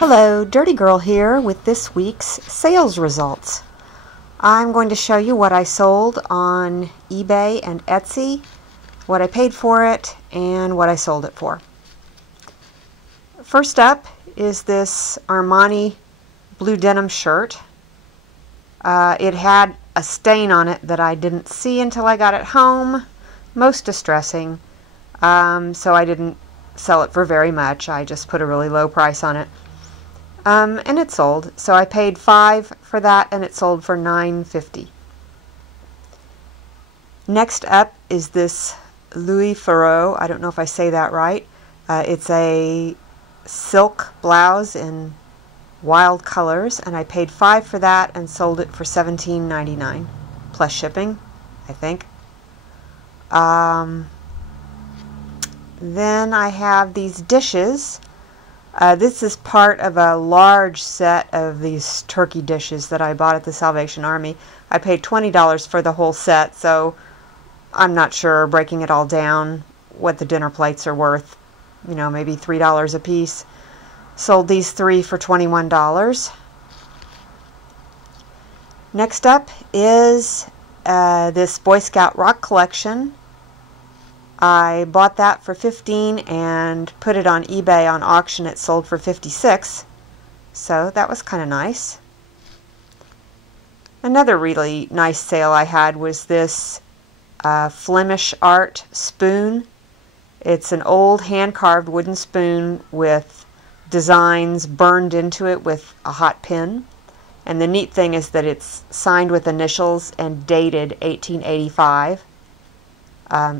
Hello, Dirty Girl here with this week's sales results. I'm going to show you what I sold on eBay and Etsy, what I paid for it, and what I sold it for. First up is this Armani blue denim shirt. It had a stain on it that I didn't see until I got it home. Most distressing. So I didn't sell it for very much. I just put a really low price on it. And it sold. So I paid $5 for that, and it sold for $9.50. Next up is this Louis Farreau. I don't know if I say that right. It's a silk blouse in wild colors, and I paid $5 for that and sold it for $17.99 plus shipping, I think. Then I have these dishes. This is part of a large set of these turkey dishes that I bought at the Salvation Army. I paid $20 for the whole set, so I'm not sure, breaking it all down, what the dinner plates are worth. You know, maybe $3 a piece. Sold these 3 for $21. Next up is this Boy Scout rock collection. I bought that for $15 and put it on eBay on auction. It sold for $56, so that was kind of nice. Another really nice sale I had was this Flemish art spoon. It's an old hand-carved wooden spoon with designs burned into it with a hot pin. And the neat thing is that it's signed with initials and dated 1885.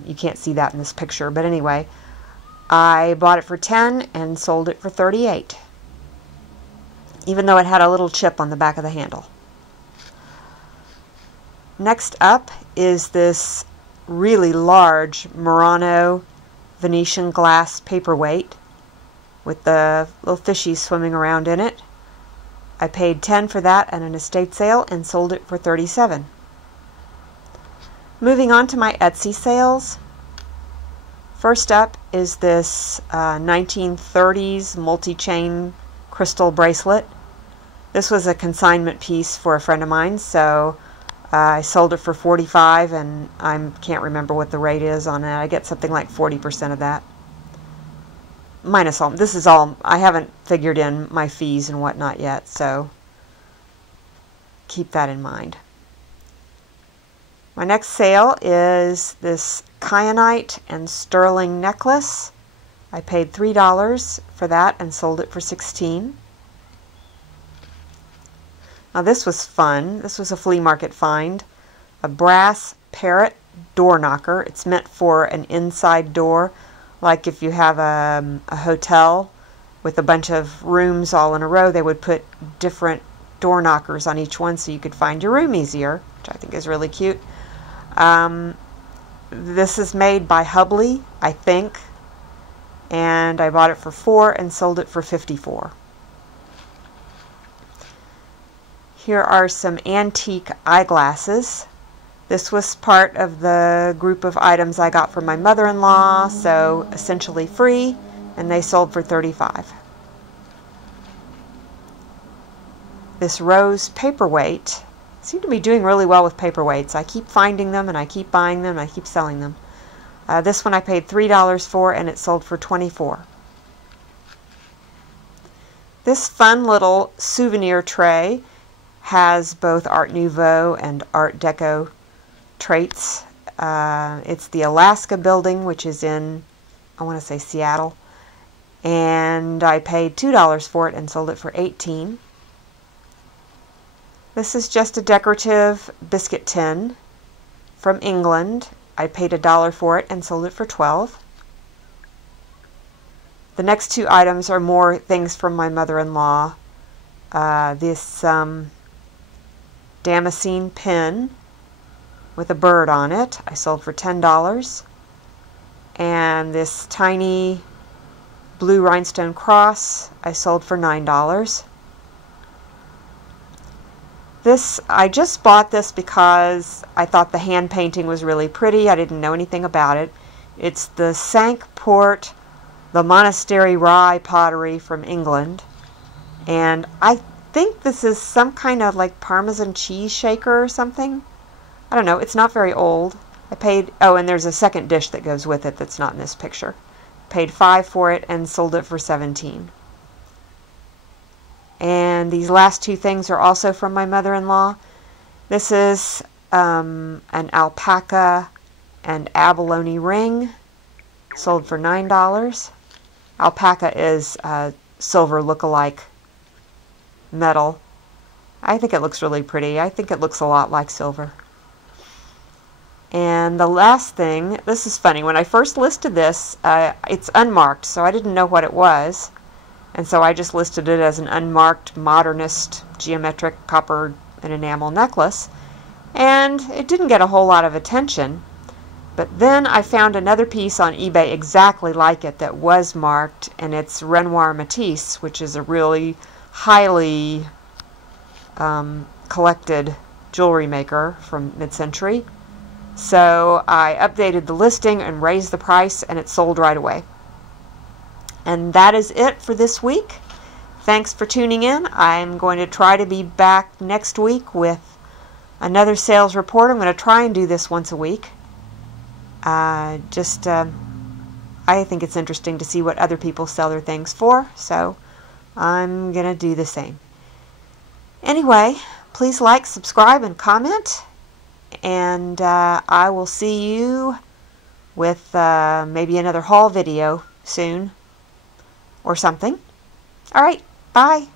You can't see that in this picture, but anyway, I bought it for $10 and sold it for $38, even though it had a little chip on the back of the handle. Next up is this really large Murano Venetian glass paperweight with the little fishies swimming around in it. I paid $10 for that at an estate sale and sold it for $37. Moving on to my Etsy sales. First up is this 1930s multi-chain crystal bracelet. This was a consignment piece for a friend of mine, so I sold it for $45, and I can't remember what the rate is on it. I get something like 40% of that. Minus all. This is all. I haven't figured in my fees and whatnot yet, so keep that in mind. My next sale is this kyanite and sterling necklace. I paid $3 for that and sold it for $16. Now this was fun. This was a flea market find. A brass parrot door knocker. It's meant for an inside door, like if you have a hotel with a bunch of rooms all in a row, they would put different door knockers on each one so you could find your room easier, which I think is really cute. This is made by Hubley, I think, and I bought it for $4 and sold it for $54. Here are some antique eyeglasses. This was part of the group of items I got from my mother-in-law, so essentially free, and they sold for $35. This rose paperweight. Seem to be doing really well with paperweights. I keep finding them, and I keep buying them, and I keep selling them. This one I paid $3 for, and it sold for $24. This fun little souvenir tray has both Art Nouveau and Art Deco traits. It's the Alaska building, which is in, I want to say, Seattle. And I paid $2 for it and sold it for $18. This is just a decorative biscuit tin from England. I paid $1 for it and sold it for $12. The next two items are more things from my mother-in-law. This Damascene pin with a bird on it, I sold for $10. And this tiny blue rhinestone cross, I sold for $9. I just bought this because I thought the hand painting was really pretty. I didn't know anything about it. It's the Cinque Port, the Monastery Rye pottery from England. And I think this is some kind of like Parmesan cheese shaker or something. I don't know. It's not very old. I paid, oh, and there's a second dish that goes with it that's not in this picture. Paid $5 for it and sold it for $17. And these last two things are also from my mother-in-law. This is an alpaca and abalone ring, sold for $9. Alpaca is silver look-alike metal. I think it looks really pretty. I think it looks a lot like silver. And the last thing, this is funny. When I first listed this, it's unmarked, so I didn't know what it was. And so I just listed it as an unmarked modernist geometric copper and enamel necklace. And it didn't get a whole lot of attention. But then I found another piece on eBay exactly like it that was marked, and it's Renoir Matisse, which is a really highly collected jewelry maker from mid-century. So I updated the listing and raised the price, and it sold right away. And that is it for this week. Thanks for tuning in. I'm going to try to be back next week with another sales report. I'm going to try and do this once a week. I think it's interesting to see what other people sell their things for, so I'm going to do the same. Anyway, please like, subscribe, and comment, and I will see you with maybe another haul video soon or something. All right, bye.